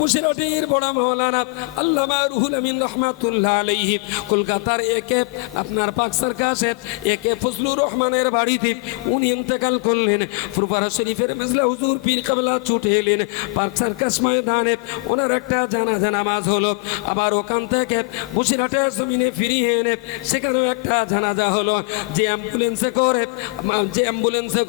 বসিরহাটের বড় মাওলানা আল্লামা রুহুল আমিন রহমাতুল্লাহ আলাইহি কলকাতার একে আপনার পাক সার্কাসের একে ফজলুর রহমানের বাড়িতে উনি ইন্তেকাল করলেন। ফুরফুরা শরীফের মেজলা হুজুর পীর কাবলা ছুটে এলেন পাক সার্কাস ময়দানে, ওনার একটা জানাজা নামাজ হলো। আবার ওখান থেকে বসিরহাটের জমিনে ফিরিয়ে এনে সেখানেও একটা জানাজা হলো। যে অ্যাম্বুলেন্সে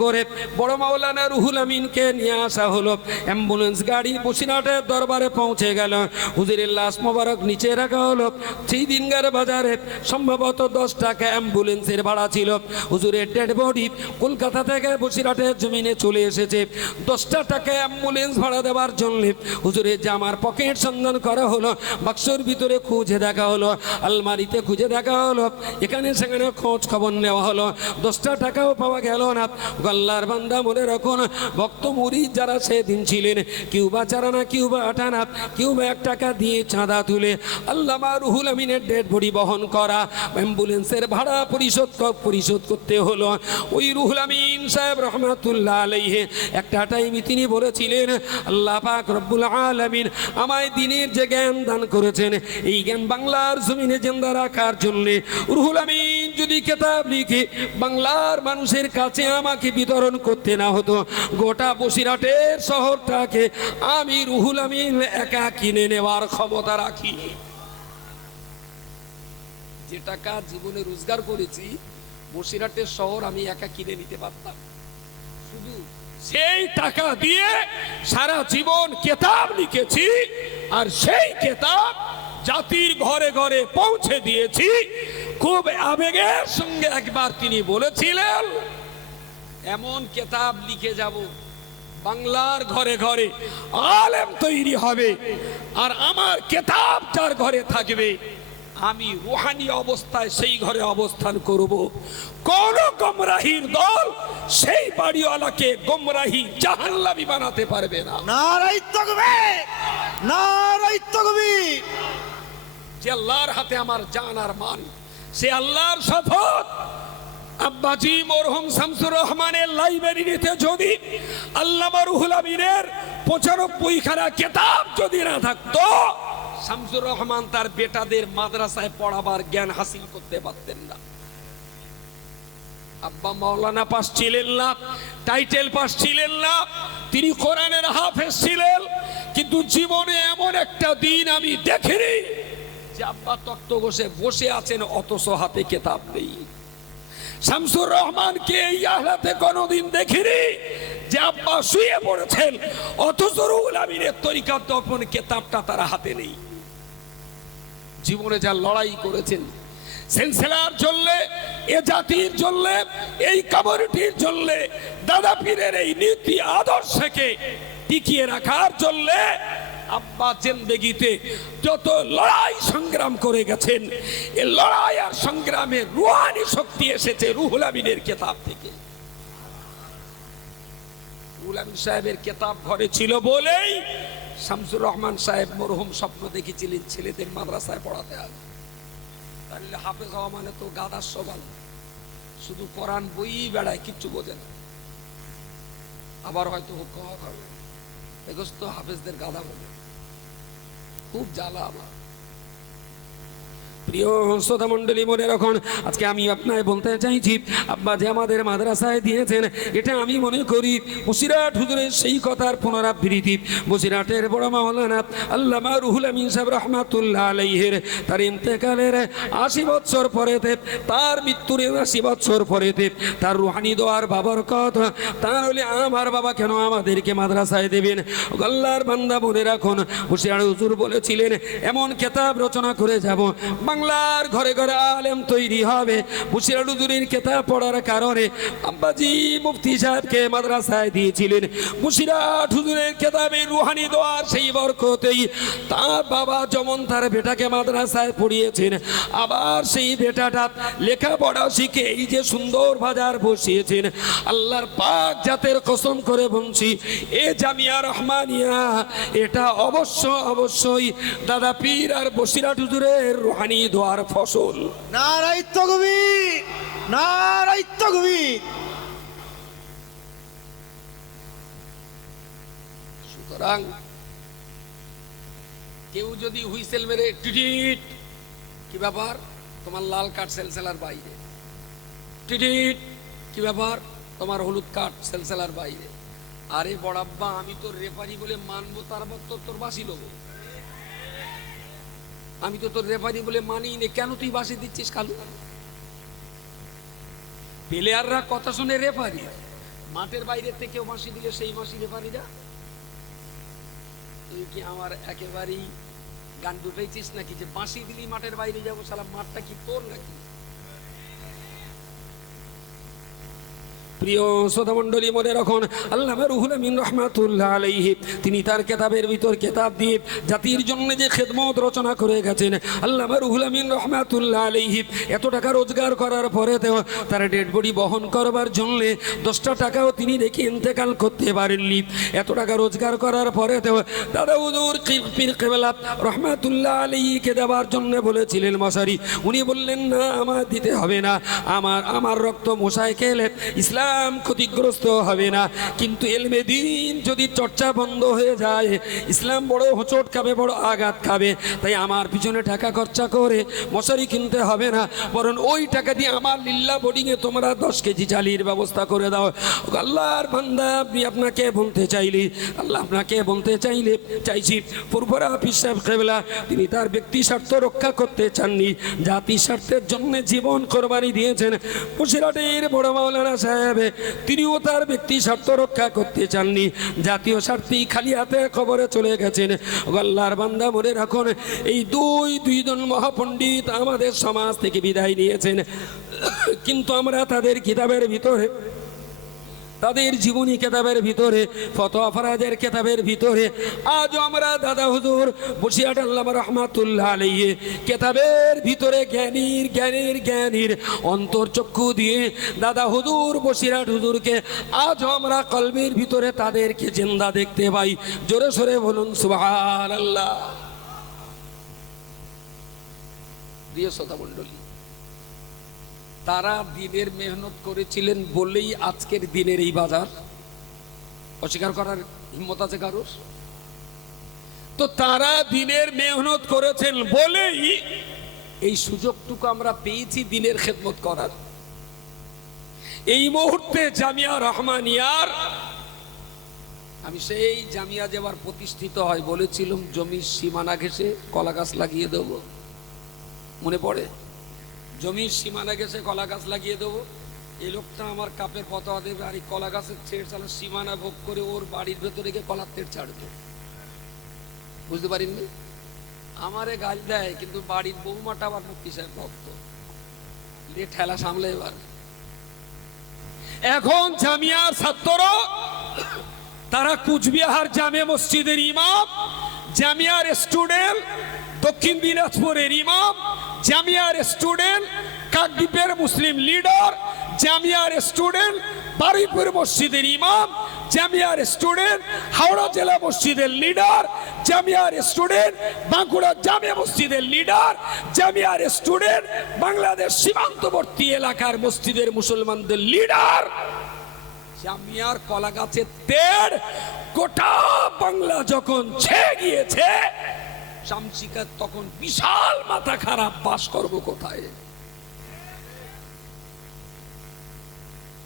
করে বড় মাওলানা রুহুল আমিনকে নিয়ে আসা হলো। অ্যাম্বুলেন্স গাড়ি বসিরহাটের দরবারে পৌঁছে গেল। হুজুরের লাশ মোবারক নিচে রাখা হলো। সেই দিনকার বাজারে সম্ভবত 10 টাকা অ্যাম্বুলেন্সের ভাড়া ছিল। হুজুরের ডেড বডি কলকাতা থেকে বসিরহাটের জমিনে চলে এসেছে। 10 টাকা অ্যাম্বুলেন্স ভাড়া দেওয়ার জন্য হুজুরের জামার পকেট সন্ধান করা হলো, বাক্সর ভিতরে খুঁজে দেখা হলো, আলমারিতে খুঁজে দেখা হলো, এখানে সেখানে খোঁজ খবর নেওয়া হলো। 10 টাকাও পাওয়া গেল না। গল্লার বান্দা মনে রাখুন, ভক্ত মুরিদ যারা সেদিন ছিলেন, কেউ বা চারানা, কেউ বা আটানা, কেউ বা 1 টাকা দিয়ে চাঁদা তুলে আল্লামা রুহুল আমিনের ডেড বডি বহন করা অ্যাম্বুলেন্সের ভাড়া পরিশোধ করতে হলো। ওই রুহুল আমিন সাহেব রহমাতুল্লাহ আলাইহি একটা টাইমে তিনি বলেছিলেন, আল্লাহ পাক রব্বুল আলামিন আমায় দিনের যে জ্ঞান দান করেছেন, এই জ্ঞান বাংলার জমিনে জিন্দা রাখার জন্য রুহুল আমিন যদি কিতাব লিখে বাংলার মানুষের কাছে আমাকে বিতরণ করতে না হতো, গোটা বসিরহাটের শহরটাকে আমি রুহুল আমিন একা কিনে নেওয়ার ক্ষমতা রাখি। যে টাকা জীবনে রোজগার করেছি, বসিরহাটের শহর আমি একা কিনে নিতে পারতাম। শুধু সেই টাকা দিয়ে সারা জীবন কিতাব লিখেছি, আর সেই কিতাব জাতির ঘরে ঘরে পৌঁছে দিয়েছি। খুব আবেগের সঙ্গে একবার তিনি বলেছিলেন, এমন কিতাব লিখে যাব বাংলার ঘরে ঘরে আলেম তৈরি হবে, আর আমার কিতাব যার ঘরে থাকবে আমি রুহানি অবস্থায় সেই ঘরে অবস্থান করব। কোন গোমরাহির দল সেই বাড়িওয়ালাকে গোমরাহি জাহান্নামী বানাতে পারবে না। নারায়ে তাকবীর, নারায়ে তাকবীর। যে আল্লাহর হাতে আমার জান আর মান, সে আল্লাহর শপথ, আব্বাজি মরহুম শামসুর রহমানের লাইব্রেরিতে যদি আল্লামা রুহুল আমিনের 95 খানা কিতাব যদি না থাকতো, শামসুর রহমান তার বেটাদের মাদ্রাসায় পড়াবার জ্ঞান হাসিল করতে পারতেন না। আব্বা মাওলানা পাস ছিলেন না, টাইটেল পাস ছিলেন না, তিনি কোরআনের হাফেজ ছিলেন, কিন্তু জীবনে এমন একটা দিন আমি দেখিনি যে আব্বা তক্ত বসে আছেন অথচ হাতে কিতাব নেই। শামসুর রহমানকে এই হালাতে কোনোদিন দেখিনি যে আব্বা শুয়ে পড়েছেন অথচ রুহুল আমিনের তরিকার দর্পণ কিতাবটা তার হাতে নেই। জীবনে যা লড়াই করেছেন সিলসিলার জন্য, এ জাতির জন্য, এই কমিউনিটির জন্য, দাদা পীরের এই নীতি আদর্শকে টিকিয়ে রাখার জন্য আব্বা জিন্দেগিতে যত লড়াই সংগ্রাম করে গেছেন, এই লড়াই আর সংগ্রামে রুহানি শক্তি এসেছে রুহুল আমিনের কিতাব থেকে। রুহুল আমিন সাহেবের কিতাব ঘরে ছিল বলেই শামসুর রহমান সাহেব মরহুম স্বপ্ন দেখেছিলেন ছেলেদের মাদ্রাসায় পড়াতে হবে। তাহলে হাফেজ হওয়া মানে তো গাদার সবাল, শুধু কোরআন বই বেড়ায়, কিচ্ছু বোঝে না। আবার হয়তো তো হাফেজদের গাদা বলে, খুব জ্বালা। আমার প্রিয় শ্রোতা মণ্ডলী, মনে রাখুন, আজকে আমি আপনাকে বলতে চাইছি, আব্বা যে আমাদের মাদ্রাসায় দিয়েছেন, এটা আমি মনে করি বসিরহাট হুজুরের সেই কথার পুনরাবৃত্তি। বসিরহাটের বড় মাওলানা আল্লামা রুহুল আমিন সাহেব রহমাতুল্লাহ আলাইহির তার ইন্তেকালের 80 বছর পরেতে, তার মৃত্যুর 80 বছর পরেতে তার রুহানি দোয়ার বাবরকত, তার হলে আমার বাবা কেন আমাদেরকে মাদ্রাসায় দেবেন? আল্লাহর বান্দা মনে রাখুন, বসিরহাট হুজুর বলেছিলেন এমন কিতাব রচনা করে যাব বাংলার ঘরে ঘরে আলেম তৈরি হবে। বসিরহাট হুজুরের কিতাব পড়ার কারণে আব্বাজি মুফতি সাহেবকে মাদ্রাসায় দিয়েছিলেন। বসিরহাট হুজুরের কিতাবের রুহানি দোয়ার সেই বরকতেই তার বাবা যেমন তার বেটাকে মাদ্রাসায় পড়িয়েছেন, আবার সেই বেটাটা লেখাপড়া শিখে এই যে সুন্দর বাজার বসিয়েছেন। আল্লাহর পাক জাতের কসম করে বলছি, এ জামিয়া রহমানিয়া এটা অবশ্যই দাদা পীর আর বসিরহাট হুজুরের রুহানি দোয়ার ফসল। নারায়ে তাকবীর, নারায়ে তাকবীর। সুতরাং কেউ যদি হুইসেল মেরে টিটিট, কি ব্যাপার, তোমার লাল কার্ড সেলসেলার বাইরে। টিটিট, কি ব্যাপার, তোমার হলুদ কার্ড সেলসেলার বাইরে। আরে বড়াব্বা, আমি তোর রেফারি বলে মানবো, তারপর তোর বাসি লোক। আমি তো তোর রেফারি বলে মানি নে, কেন তুই বাসি দিচ্ছিস কালু? প্লেয়াররা কথা শুনে রেফারি, মাঠের বাইরে থেকেও বাঁশি দিলে সেই বাঁশি রেফারিরা। তুই কি আমার একেবারেই গান ডুবেছিস নাকি যে বাঁশি দিলি মাঠের বাইরে যাবো? সালা মাঠটা কি তোর নাকি? প্রিয় শ্রোতা মণ্ডলী, মনে রাখুন আল্লামা রুহুল আমিন রহমাতুল্লাহ আলাইহি তিনি তার কিতাবের ভিতর কিতাব দিয়ে জাতির জন্য যে খেদমত রচনা করে গেছেন। আল্লামা রুহুল আমিন রহমাতুল্লাহ আলাইহি এত টাকা রোজগার করার পরেতেও তার ডেড বডি বহন করবার জন্য 10টা টাকাও তিনি রেখে ইন্তেকাল করতে পারেননি। এত টাকা রোজগার করার পরেতেও দাদা হুজুর পীর কেবলা রহমাতুল্লাহ আলাইহিকে দেওয়ার জন্য বলেছিলেন মশারি। উনি বললেন না, আমার দিতে হবে না, আমার রক্ত মোসাইকেল ইসলাম ক্ষতিগ্রস্ত হবে না। কিন্তু এলমে দিন যদি চর্চা বন্ধ হয়ে যায়, ইসলাম বড় হোঁচট খাবে, বড় আঘাত খাবে। তাই আমার পিছনে টাকা খরচা করে মশারি কিনতে হবে না, বরং ওই টাকা দিয়ে আমার লিল্লা বোর্ডিংয়ে তোমরা 10 কেজি চালির ব্যবস্থা করে দাও। আল্লাহর বান্দা, আপনি আপনাকে বলতে চাইছি ফুরফুরা পীর সাহেব কেবলা তিনি তার ব্যক্তি স্বার্থ রক্ষা করতে চাননি, জাতি স্বার্থের জন্য জীবন কোরবানি দিয়েছেন। বসিরহাটের বড় মাওলানা সাহেব তিনিও তার ব্যক্তি স্বার্থ রক্ষা করতে চাননি, জাতীয় স্বার্থেই খালি হাতে খবরে চলে গেছেন। আল্লাহর বান্দা, মনে রাখুন এই দুইজন মহাপণ্ডিত আমাদের সমাজ থেকে বিদায় নিয়েছেন, কিন্তু আমরা তাদের কিতাবের ভিতরে, তাদের জীবনী কেতাবের ভিতরে, ফতোয়া ফরাজের কেতাবের ভিতরে আজও আমরা দাদা হুজুর বসিরহাট আল্লামা রহমাতুল্লাহ আলাইহি কেতাবের ভিতরে জ্ঞানীর অন্তর্চক্ষু দিয়ে দাদা হুজুর বসিরহাট হুজুরকে আজও আমরা কলবের ভিতরে তাদেরকে জিন্দা দেখতে পাই। জোরে সোরে বলুন সুবহানাল্লাহ। প্রিয় শ্রোতা মণ্ডলী, তারা দিনের মেহনত করেছিলেন বলেই আজকের দিনের এই বাজার। অস্বীকার করার হিম্মত আছে কারোর? তো তারা দিনের মেহনত করেছেন বলেই এই সুযোগটুকু আমরা পেয়েছি দিনের খেদমত করার। এই মুহূর্তে জামিয়া রহমানিয়ার, আমি সেই জামিয়া যেবার প্রতিষ্ঠিত হয় বলেছিলাম জমির সীমানা ঘেঁষে কলা গাছ লাগিয়ে দেবো, মনে পড়ে? জমির সীমানা গেছে কলা গাছ লাগিয়ে দেবো। এই লোকটা আমার কাপের ফতোয়া দেবে, আর এই কলা গাছের ছেড় চালা সীমানা ভোগ করে ওর বাড়ির ভেতরে গিয়ে কলার তেড় ছাড়বে। বুঝতে পারিনি? আমারে গাল দেয়, কিন্তু বাড়ির বৌমাটা আবার মুফতি সাহেব ভক্ত, ঠেলা সামলে। এবার এখন জামিয়ার ছাত্ররা, তারা কুচবিহার জামে মসজিদের ইমাম, জামিয়ার স্টুডেন্ট দক্ষিণ দিনাজপুরের ইমাম, জামিয়ার স্টুডেন্ট কাকদ্বীপের মুসলিম লিডার, জামিয়ার স্টুডেন্ট বারুইপুর মসজিদের ইমাম, জামিয়ার স্টুডেন্ট হাওড়া জেলা মসজিদের লিডার, জামিয়ার স্টুডেন্ট বাঁকুড়া জামে মসজিদের লিডার, জামিয়ার স্টুডেন্ট বাংলাদেশ সীমান্তবর্তী এলাকার মসজিদের মুসলমানদের লিডার। জামিয়ার কলা গাছের তেড় গোটা বাংলা যখন ছেয়ে গিয়েছে, শামসিকার তখন বিশাল মাথা খারাপ, বাস করব কোথায়?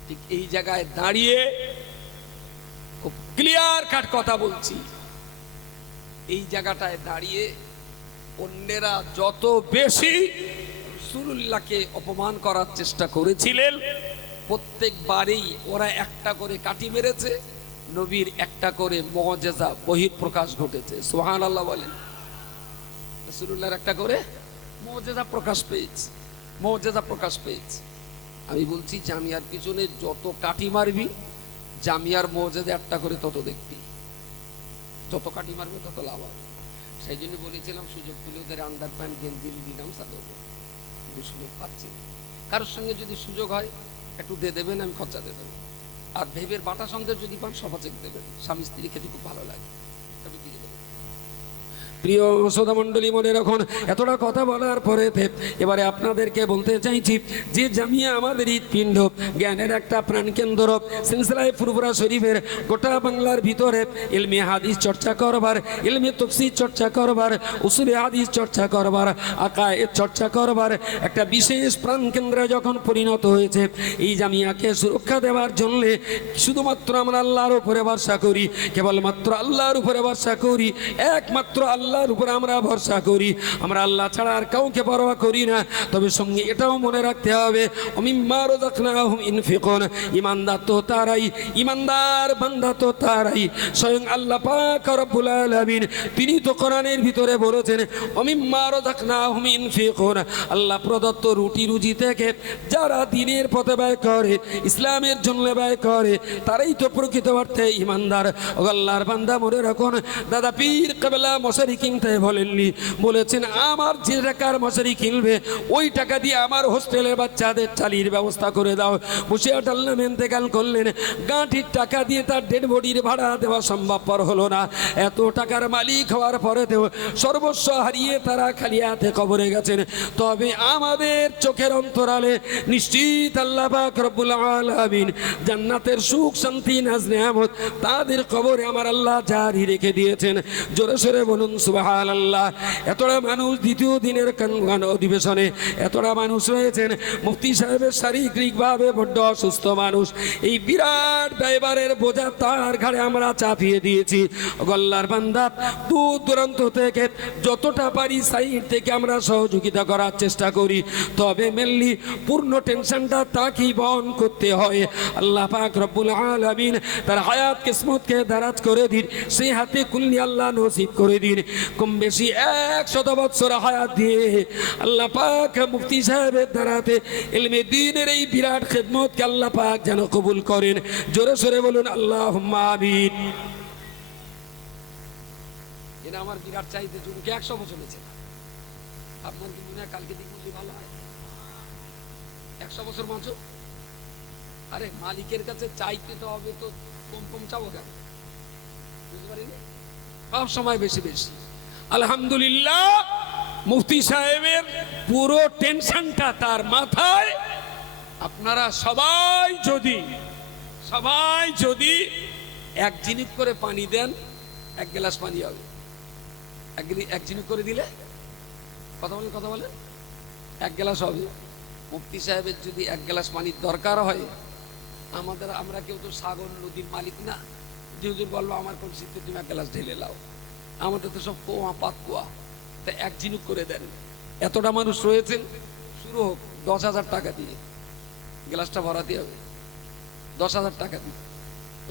ঠিক এই জায়গায় দাঁড়িয়ে খুব ক্লিয়ার কাট কথা বলছি, এই জায়গাটায় দাঁড়িয়ে অন্যেরা যত বেশি রাসূলুল্লাহকে অপমান করার চেষ্টা করেছিলেন, প্রত্যেকবারেই ওরা একটা করে কাটি মেরেছে, নবীর একটা করে মুআজিজা বহিঃপ্রকাশ ঘটেছে। সুবহানাল্লাহ বলেন। রাসূলুল্লাহর একটা করে মুআজিজা প্রকাশ পেয়েছে। আমি বলছি জামিয়ার পিছনে যত কাটি মারবি, জামিয়ার মুআজিজা একটা করে তত দেখবি, যত কাটি মারবে তত লাভ হবে। সেই জন্য বলেছিলাম সুযোগ পেলে ওদের আন্ডার প্যান্ট গেঞ্জি দিলাম সাদা, সুযোগ পাচ্ছি। কারোর সঙ্গে যদি সুযোগ হয় একটু দিয়ে দেবেন, আমি খরচা দিয়ে দেবো। আর ভেবের বাটা সন্দেহ যদি পান সভা চেক দেবেন, স্বামী স্ত্রী খেতে খুব ভালো লাগে, দিয়ে দেবেন। প্রিয় শ্রোতা মণ্ডলী, মনে রাখুন, এতটা কথা বলার পরে এবারে আপনাদেরকে বলতে চাইছি যে জামিয়া আমাদের হৃৎপিণ্ড, জ্ঞানের একটা প্রাণকেন্দ্র। সিলসিলায়ে ফুরফুরা শরীফের গোটা বাংলার ভিতরে ইলমে হাদিস চর্চা করবার, ইলমে তাফসীর চর্চা করবার, উসুলে হাদিস চর্চা করবার, আকায়েদ চর্চা করবার একটা বিশেষ প্রাণকেন্দ্রে যখন পরিণত হয়েছে, এই জামিয়াকে সুরক্ষা দেওয়ার জন্য শুধুমাত্র আমরা আল্লাহর উপরে ভরসা করি, কেবলমাত্র আল্লাহর উপরে ভরসা করি, একমাত্র আল্লাহর উপরে আমরা ভরসা করি। আমরা আল্লাহ ছাড়া আর কাউকে পরোয়া করি না। তবে সঙ্গে এটাও মনে রাখতে হবে, মিম্মা রাযাকনাহুম ইনফিকুন। ইমানদার তো তারাই, ইমানদার বান্দা তো তারাই, স্বয়ং আল্লাহ পাক রব্বুল আলামিন তিনি তো কোরআনের ভিতরে বলেছেন, মিম্মা রাযাকনাহুম ইনফিকুন। আল্লাহ প্রদত্ত রুটি রুজি থেকে যারা দ্বীনের পথে ব্যয় করে, ইসলামের জন্য ব্যয় করে, তারাই তো প্রকৃত অর্থে ইমানদার। ও আল্লাহর বান্দা, মনে রাখুন, দাদা পীর কেবলা মশারি কিনতে বলেননি, বলেছেন আমার যে টাকার মশারি কিনবে ওই টাকা দিয়ে আমার হোস্টেলের বাচ্চাদের চালির ব্যবস্থা করে দাও। মুশিয়াট আল্লাহ ইন্তেকাল করলেন, গাঁঠির টাকা দিয়ে তার ডেড বডির ভাড়া দেওয়া সম্ভবপর হলো না। এত টাকার মালিক হওয়ার পরেতেও সর্বস্ব হারিয়ে তারা খালি হাতে কবরে গেছেন। তবে আমাদের চোখের অন্তরালে নিশ্চিত আল্লাহ পাক রব্বুল আলামিন জান্নাতের সুখ শান্তি নাজ নেয়ামত তাদের কবরে আমার আল্লাহ জারি রেখে দিয়েছেন। জোরে সোরে বলুন সুবহানাল্লাহ। এতটা মানুষ দ্বিতীয় দিনের অধিবেশনে এতটা মানুষ রয়েছেন। মুফতি সাহেবের শারীরিকভাবে বড্ড অসুস্থ মানুষ, এই বিরাট ব্যয়ভারের বোঝা তার ঘাড়ে আমরা চাপিয়ে দিয়েছি। আল্লাহর বান্দা, দূর দূরান্ত থেকে যতটা পারি সাইড থেকে আমরা সহযোগিতা করার চেষ্টা করি, তবে মেনলি পূর্ণ টেনশনটা তাকেই বহন করতে হয়। আল্লাহ পাক রব্বুল আলামিন তার হায়াত কিসমতকে দারাজ করে দিন, সেই হাতে কুল্লি আল্লাহ নসিব করে দিন। কম বেশি 100 বছর হায়াত দিয়ে আল্লাহ পাক মুফতি সাহেবের দ্বারাতে ইলমে দ্বীনের এই বিরাট খেদমতকে আল্লাহ পাক যেন কবুল করেন। জোরে সোরে বলুন আল্লাহুম্মা আমিন। এটা আমার বিরাট চাইতে যুগকে 100 বছর হয়েছে। আপনার কি মনে হয় কালকে দিন বললে ভালো হয়? 100 বছর বাঁচো। আরে মালিকের কাছে চাইতে তো হবে, তো কম কম চাবো কেন? বুঝতে পারিনি, সব সময় বেশি বেশি। আলহামদুলিল্লাহ, মুফতি সাহেবের পুরো টেনশনটা তার মাথায়। আপনারা সবাই যদি 1 জিনিস করে পানি দেন, 1 গ্লাস পানি হবে। 1 জিনিস করে দিলে কথা বলেন 1 গ্লাস হবে। মুফতি সাহেবের যদি 1 গ্লাস পানির দরকার হয়, আমরা কেউ তো সাগর নদীর মালিক না যে হুজুর বলবো আমার পরিস্থিতি তুমি 1 গ্লাস ঢেলে লাও। আমাদের তো সব কুয়া পাত কুয়া। তা 1 জিনিস করে দেন। এতটা মানুষ রয়েছেন, শুরু হোক 10,000 টাকা দিয়ে, গ্লাসটা ভরাতে হবে 10,000 টাকা দিয়ে।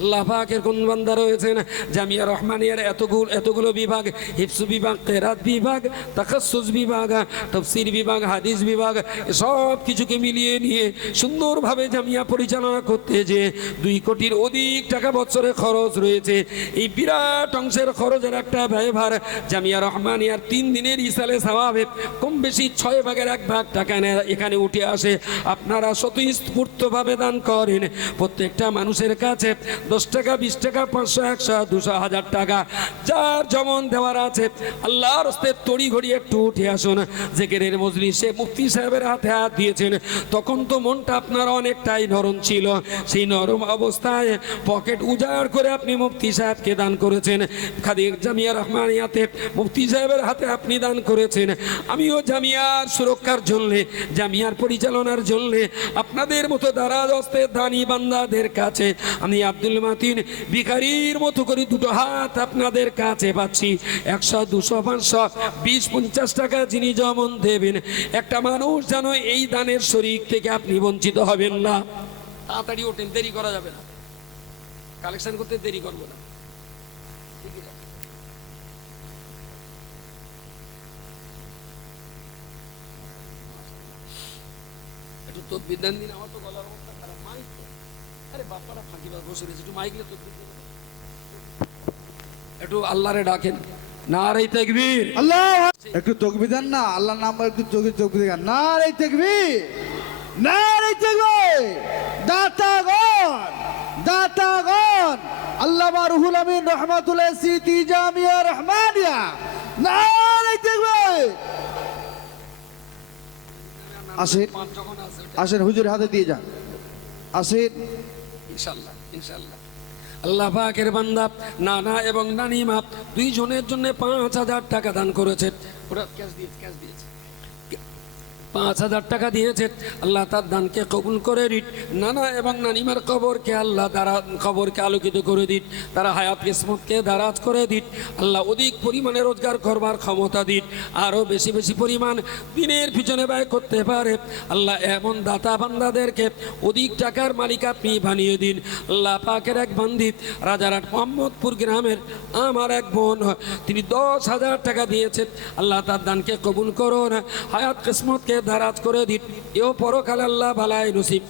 আল্লাহ পাকের কোন বান্দা রয়েছেন জামিয়া রহমানিয়ার এতগুলো বিভাগ, হিফজ বিভাগ, কিরাত বিভাগ, তাখাসসুস বিভাগ, তাফসীর বিভাগ, হাদিস বিভাগ, সব কিছুকে মিলিয়ে নিয়ে সুন্দরভাবে জামিয়া পরিচালনা করতে যে 2 কোটির অধিক টাকা বছরে খরচ রয়েছে। এই বিরাট অংশের খরচের একটা ব্যয়ভার জামিয়া রহমানিয়ার 3 দিনের ইসালে সওয়াবে কম বেশি 6 ভাগের 1 ভাগ টাকা এখানে উঠে আসে। আপনারা স্বতঃস্ফূর্তভাবে দান করেন। প্রত্যেকটা মানুষের কাছে 10 টাকা, 20 টাকা, 500, 100, 200, 1000 টাকা যার যেমন দেওয়ার আছে আল্লাহর হস্তে তড়ি ঘড়ি একটু উঠে আসুন। জিকিরের মজলিসে মুফতি সাহেবের হাতে হাত দিয়েছেন, তখন তো মনটা আপনার অনেকটাই নরম ছিল। সেই নরম অবস্থায় পকেট উজাড় করে আপনি মুফতি সাহেবকে দান করেছেন। খাদির জামিয়া রহমানিয়াতে মুফতি সাহেবের হাতে আপনি দান করেছেন। আমিও জামিয়ার সুরক্ষার জন্য, জামিয়ার পরিচালনার জন্য আপনাদের মতো দারাজ হস্তে দানি বান্দাদের কাছে আমি আব্দুল মাতিন ভিখারির মতো করে 2 হাত আপনাদের কাছে পাচ্ছি। 100, 200, 500, 20, 50 টাকা যিনি যেমন দেবেন, একটা মানুষ যেন এই দানের শরীক থেকে আপনি বঞ্চিত হবেন না। তাড়াতাড়ি ওঠেন, দেরি করা যাবে না, কালেকশন করতে দেরি করবো না। একটু তদবির দেন দিন, আমার তো গলার অবস্থা খারাপ। মাইক, আরে বাপ্পারা ফাঁকিবার বসে রয়েছে, একটু মাইক নিয়ে তদবির দেন, একটু আল্লাহরে ডাকেন। নারে তাকবীর, আল্লাহ। একটু তাকবীর দেন না, আল্লাহর নাম একটু তাকবীর দেন। নারে তাকবীর, নারে তাকবীর। দাতাগণ, আল্লামা রুহুল আমিন রহমাতুল্লাহ সিটি জামিয়া রহমানিয়া নারে তাকবীর। আসেন যখন আছে আসেন হুজুর হাতে দিয়ে যান, আসেন। ইনশাল্লাহ ইনশাল্লাহ। আল্লাহ পাকের বান্দা নানা এবং নানিমা দুইজনের জন্য 5,000 টাকা দান করেছে। ওরা ক্যাশ দিয়েছে 5,000 টাকা দিয়েছে। আল্লাহ তার দানকে কবুল করে দিন। নানা এবং নানিমার কবরকে আল্লাহ তারা কবরকে আলোকিত করে দিন, তারা হায়াত কিসমতকে দারাজ করে দিন। আল্লাহ অধিক পরিমাণে রোজগার করবার ক্ষমতা দিন, আরও বেশি বেশি পরিমাণ দিনের পিছনে ব্যয় করতে পারে। আল্লাহ এমন দাতা বান্দাদেরকে অধিক টাকার মালিক আপনি বানিয়ে দিন। আল্লাহ পাকের এক বান্দি রাজারহাট মোহাম্মদপুর গ্রামের আমার এক বোন, তিনি 10,000 টাকা দিয়েছেন। আল্লাহ তার দানকে কবুল করুন, হায়াত কিসমতকে দারাজ করে দিন, এও পরকালে আল্লাহ ভালাই নসিব।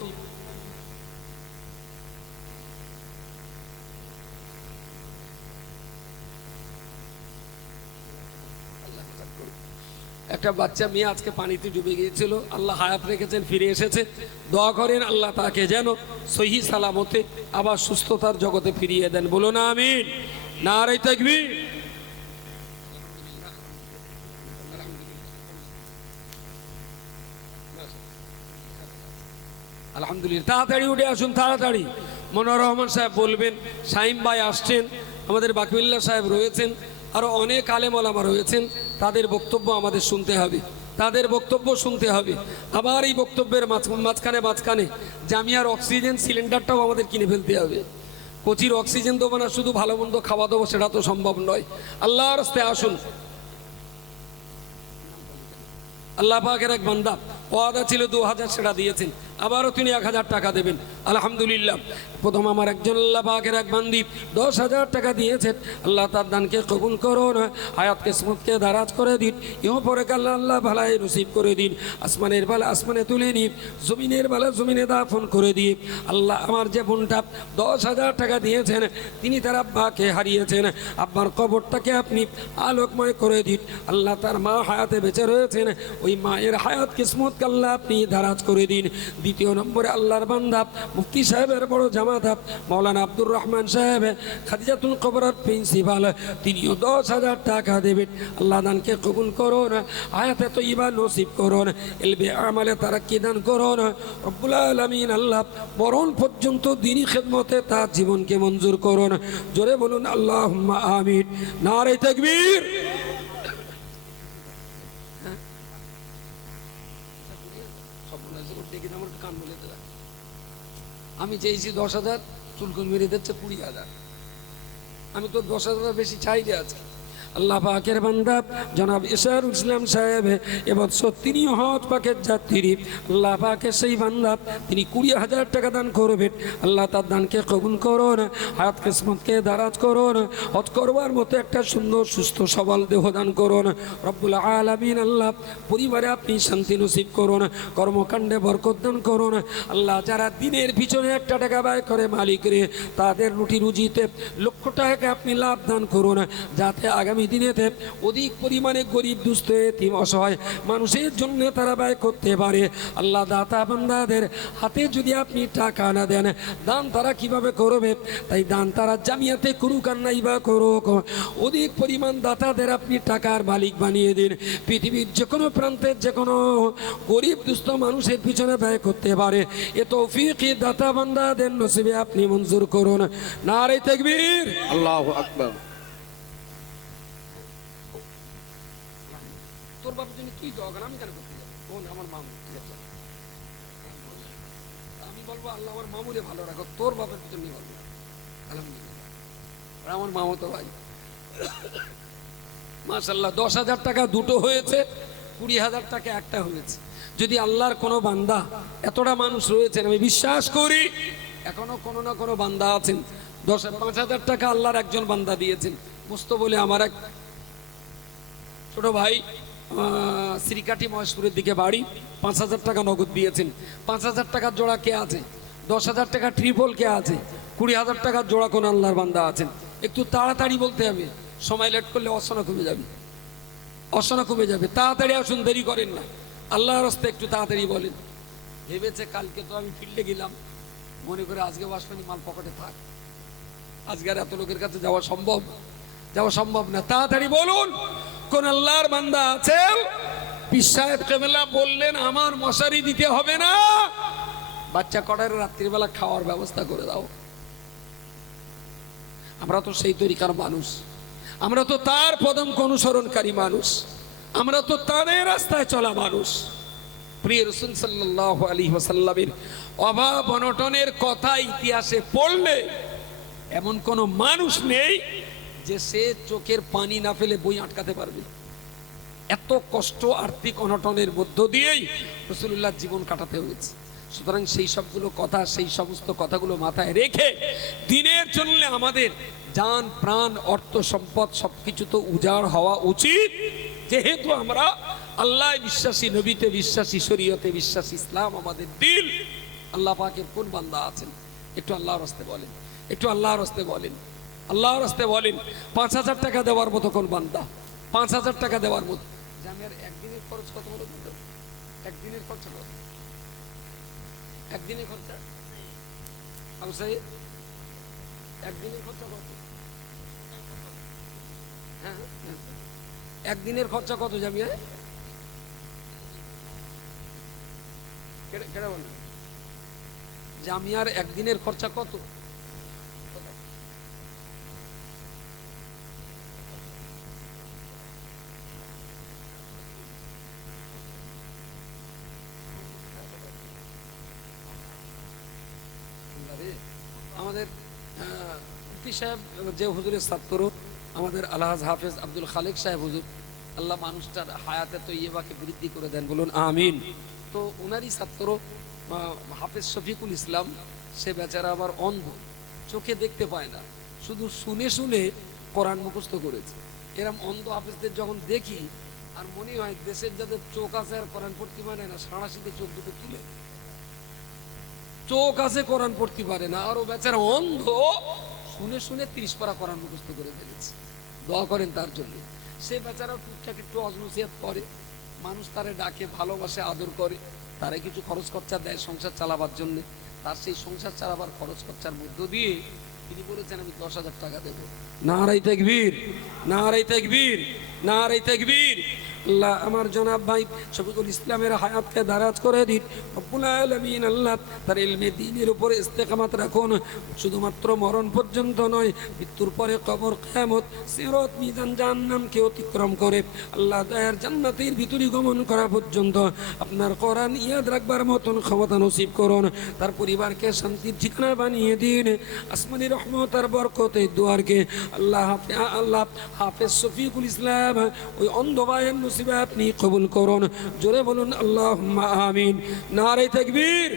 একটা বাচ্চা মেয়ে আজকে পানিতে ডুবে গিয়েছিল, আল্লাহ হায়াত রেখেছেন, ফিরে এসেছে। দোয়া করেন আল্লাহ তাকে যেন সহি সালামতে আবার সুস্থতার জগতে ফিরিয়ে দেন। বলো না আমিন। নারে তাকবীর। আলহামদুলিল্লাহ। তাড়াতাড়ি উঠে আসুন, তাড়াতাড়ি। মনোয়ার রহমান সাহেব বলবেন, শাহিম ভাই আসছেন, আমাদের বাকিউল্লাহ সাহেব রয়েছেন, আরও অনেক আলেম ওলামা রয়েছেন। তাদের বক্তব্য আমাদের শুনতে হবে, তাদের বক্তব্য শুনতে হবে। আবার এই বক্তব্যের মাঝখানে জামিয়ার অক্সিজেন সিলিন্ডারটাও আমাদের কিনে ফেলতে হবে। কোচির অক্সিজেন দেবো না, শুধু ভালো মন্দ খাওয়া দেবো, সেটা তো সম্ভব নয়। আল্লাহর রাস্তায় আসুন। আল্লাহ পাকের এক বান্দা ওয়াদা ছিল 2,000, সেটা দিয়েছেন, আবারও তিনি 1,000 টাকা দেবেন। আলহামদুলিল্লাহ। প্রথম আমার একজন আল্লাহ পাকের এক বান্দি 10,000 টাকা দিয়েছেন। আল্লাহ তার দানকে কবুল করুন, হায়াত কিসমতকে দারাজ করে দিন, ইহ পরে কাল্লা আল্লাহ ভালাই নসিব করে দিন। আসমানের বেলা আসমানে তুলে নিন, জমিনের বেলা জমিনে দাফন করে দিয়ে। আল্লাহ আমার যে বোনটা 10,000 টাকা দিয়েছেন, তিনি তার আব্বাকে হারিয়েছেন, আব্বার কবরটাকে আপনি আলোকময় করে দিন। আল্লাহ তার মা হায়াতে বেঁচে রয়েছেন, ওই মায়ের হায়াত কিসমত আল্লাহ আপনি দারাজ করে দিন। দ্বিতীয় নম্বরে আল্লাহর বান্দা মুফতি সাহেবের বড় জামাতা মাওলানা আব্দুর রহমান সাহেব, খাদিজাতুল কুবরার প্রিন্সিপাল, তিনিও 10,000 টাকা দেবেন। আল্লাহ দানকে কবুল করুন, হায়াতে তয়্যিবা নসিব করুন, ইলমে আমালে তারাক্কি দান করুন। রব্বুল আলামিন আল্লাহ মরণ পর্যন্ত দ্বীনি খিদমতে তার জীবনকে মঞ্জুর করুন। জোরে বলুন আল্লাহুম্মা আমিন। নারে তাকবীর। আমি চেয়েছি 10,000, চুলকুল মেরে দিচ্ছে 20,000। আমি তো 10,000 বেশি চাইলে আজকে। আল্লাহ পাকের বান্দা জনাব ইশারুল ইসলাম সাহেব এবছর তিনিও হজ পাকের যাত্রী। আল্লাহ পাকের সেই বান্দা, তিনি 20,000 টাকা দান করবেন। আল্লাহ তার দানকে কবুল করুন, হায়াত কিসমতকে দারাজ করুন, হজ করবার মতো একটা সুন্দর সুস্থ সবল দেহ দান করুন। রব্বুল আলামিন আল্লাহ পরিবারে আপনি শান্তি নসিব করুন, কর্মকাণ্ডে বরকত দান করুন। আল্লাহ যারা দিনের পিছনে 1 টাকা ব্যয় করে মালিক রে, তাদের রুটি রুজিতে লক্ষ টাকা আপনি লাভ দান করুন, যাতে আগামী দিনেতে অধিক পরিমাণে গরিব দুস্থ এতিম অসহায় মানুষের জন্য তারা ব্যয় করতে পারে। আল্লাহ দাতা বান্দাদের হাতে যদি আপনি টাকা না দেন, দান তারা কিভাবে করবে? তাই দান তারা জামিয়াতে করুক আর নাই বা করুক, অধিক পরিমাণ দাতাদের আপনি টাকার মালিক বানিয়ে দিন। পৃথিবীর যে কোনো প্রান্তের যে কোনো গরিব দুস্থ মানুষের পিছনে ব্যয় করতে পারে, এ তৌফিক দাতা বান্দাদের নসিবে আপনি মঞ্জুর করুন। নারে তাকবীর। আল্লাহু আকবার। তোর বাবার জন্য তুই দোয়া কর, আমি কেন করতে যাবো? বোন আমার মামু, আমি বলবো আল্লাহ আমার মামুরে ভালো রাখো, তোর বাবার জন্য বলবো আলহামদুলিল্লাহ। আমার মামু তো ভাই মাশাআল্লাহ 10,000 টাকা দুটো হয়েছে, 20,000 টাকা একটা হয়েছে। যদি আল্লাহর কোনো বান্দা, এতটা মানুষ রয়েছেন, আমি বিশ্বাস করি এখনো কোনো না কোনো বান্দা আছেন 5,000 টাকা আল্লাহর একজন বান্দা দিয়েছেন। মুস্ত বলে আমার এক ছোট ভাই, শ্রীকাঠি মহেশপুরের দিকে বাড়ি, 5,000 টাকা নগদ দিয়েছেন। 5,000 টাকার জোড়া কে আছে? 10,000 টাকা ট্রিপল কে আছে? 20,000 টাকার জোড়া কোন আল্লাহর বান্দা আছেন? একটু তাড়াতাড়ি বলতে হবে, সময় লেট করলে অসনা কমে যাবে, অসনা কমে যাবে। তাড়াতাড়ি আসুন, দেরি করেন না। আল্লাহর রাস্তায় একটু তাড়াতাড়ি বলেন। ভেবেছে কালকে তো আমি ফিল্ডে গেলাম, মনে করে আজকে বাসপানি মাল পকেটে থাক, আজকে আর এত লোকের কাছে যাওয়া সম্ভব না। তাড়াতাড়ি বলুন। কোন আল্লাহর বান্দা আছেন পীর সাহেব কেবলা বললেন আমার মশারি দিতে হবে না, বাচ্চা কটার রাত্রিবেলা খাওয়ার ব্যবস্থা করে দাও। আমরা তো সেই তরিকার মানুষ, আমরা তো তার পদঙ্ক অনুসরণকারী মানুষ, আমরা তো তাদের রাস্তায় চলা মানুষ। প্রিয় রাসূল সাল্লাল্লাহু আলাইহি ওয়াসাল্লামের অভাব অনটনের কথা ইতিহাসে পড়লে এমন কোন মানুষ নেই যে সে চোখের পানি না ফেলে বই আটকাতে পারবে। এত কষ্ট আর্থিক অনটনের মধ্য দিয়েই রাসূলুল্লাহ জীবন কাটাতে হয়েছে। সুতরাং সেই সবগুলো কথা, সেই সমস্ত কথাগুলো মাথায় রেখে দিনের জন্য আমাদের জান প্রাণ অর্থ সম্পদ সবকিছু তো উজাড় হওয়া উচিত। যেহেতু আমরা আল্লাহ বিশ্বাসী, নবীতে বিশ্বাসী, শরীয়তে বিশ্বাসী, ইসলাম আমাদের দিল। আল্লাহ পাকের কোন বান্দা আছেন একটু আল্লাহর রাস্তায় বলেন, একটু আল্লাহর রাস্তায় বলেন, আল্লাহর রাস্তায় বলেন। 5,000 টাকা দেওয়ার মতো কোন বান্দা? 5,000 টাকা দেওয়ার মতো। জামিয়ার একদিনের খরচ কত বলো তো? একদিনের খরচা কত? একদিনের খরচা আবু সাইদ, একদিনের খরচা কত? হ্যাঁ, একদিনের খরচা কত জামিয়া? কেডা বলেন জামিয়ার একদিনের খরচা কত? আমাদের মুফতি সাহেব যে হুজুরের ছাত্র, আমাদের আলহাজ হাফেজ আব্দুল খালেক সাহেব হুজুর, আল্লাহ মানুষটার হায়াতে তৈয়বাকে বৃদ্ধি করে দেন, বলুন আমিন। তো ওনারই ছাত্র হাফেজ শফিকুল ইসলাম, সে বেচারা আবার অন্ধ, চোখে দেখতে পায় না, শুধু শুনে শুনে কোরআন মুখস্থ করেছে। এরম অন্ধ হাফেজদের যখন দেখি আর মনে হয় দেশের যাদের চোখ আছে আর কোরআন পড়তে পারে না, সাঁড়াশিতে চোখ দুটো তুলে, চোখ আছে কোরআন পড়তে পারে না, আর ও বেচারা অন্ধ, শুনে শুনে 30 পারা কোরআন মুখস্থ করে ফেলেছে। দোয়া করেন তার জন্য। সে বেচারা টুকটাক একটু অজনসিয়াত করে, মানুষ তারে ডাকে, ভালোবাসে, আদর করে, তারে কিছু খরচ খরচা দেয় সংসার চালাবার জন্য। তার সেই সংসার চালাবার খরচ খরচার মধ্য দিয়ে তিনি বলেছেন আমি 10,000 টাকা দেবো। নারাই তাকবীর, নারাই তাকবীর, নারাই তাকবীর। আল্লাহ আমার জনাব ভাই শফিকুল ইসলামের হায়াতকে দারাজ করে দিন রব্বুল আলামিন। আল্লাহ তার ইলমে দ্বীনের উপরে ইস্তেকামাত রাখুন, শুধুমাত্র মরণ পর্যন্ত নয়, মৃত্যুর পরে কবর, কিয়ামত, সিরাত, মিজান, জাহান্নামকে অতিক্রম করে আল্লাহ দয়ার জান্নাতের ভিতরে গমন করা পর্যন্ত আপনার কোরআন ইয়াদ রাখবার মতন ক্ষমতা নসিব করুন। তার পরিবারকে শান্তির ঠিকানা বানিয়ে দিন। আসমানি রহমত আর বরকতের দুয়ারকে আল্লাহ হাফেজ শফিকুল ইসলাম ওই অন্ধ ভাইয়ের নসিবে আপনি কবুল করুন। জোরে বলুন আল্লাহুম্মা আমিন। নারে তাকবীর।